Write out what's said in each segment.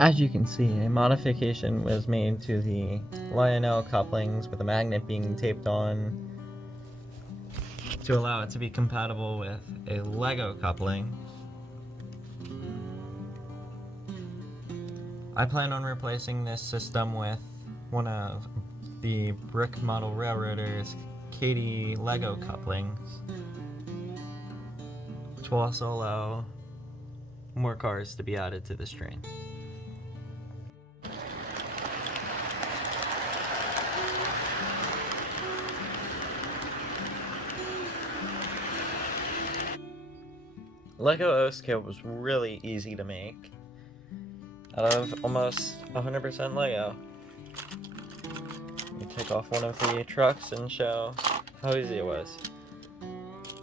As you can see, a modification was made to the Lionel couplings with a magnet being taped on to allow it to be compatible with a Lego coupling. I plan on replacing this system with one of the Brick Model Railroaders Katie Lego couplings, which will also allow more cars to be added to this train. Lego O-Scale was really easy to make. Out of almost 100% Lego. You take off one of the trucks and show how easy it was.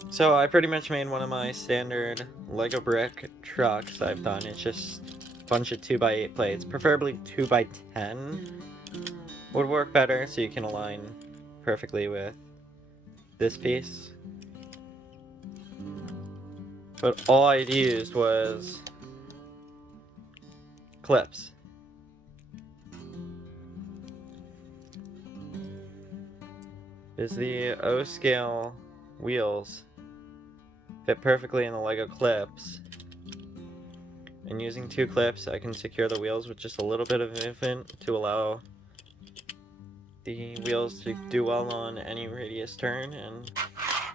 So I pretty much made one of my standard Lego brick trucks I've done. It's just a bunch of 2x8 plates. Preferably 2x10 would work better so you can align perfectly with this piece. But all I used was clips. Is the O-scale wheels fit perfectly in the Lego clips. And using 2 clips, I can secure the wheels with just a little bit of movement to allow the wheels to do well on any radius turn, and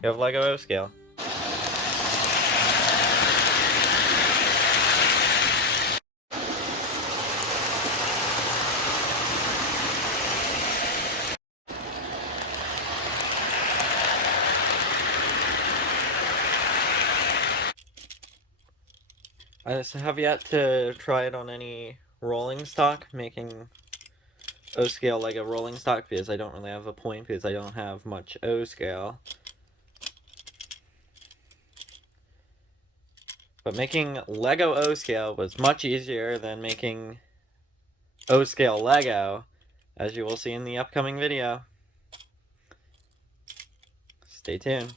you have Lego O-scale. I have yet to try it on any rolling stock, making O-scale like a rolling stock, because I don't really have a point, because I don't have much O-scale. But making Lego O-scale was much easier than making O-scale Lego, as you will see in the upcoming video. Stay tuned.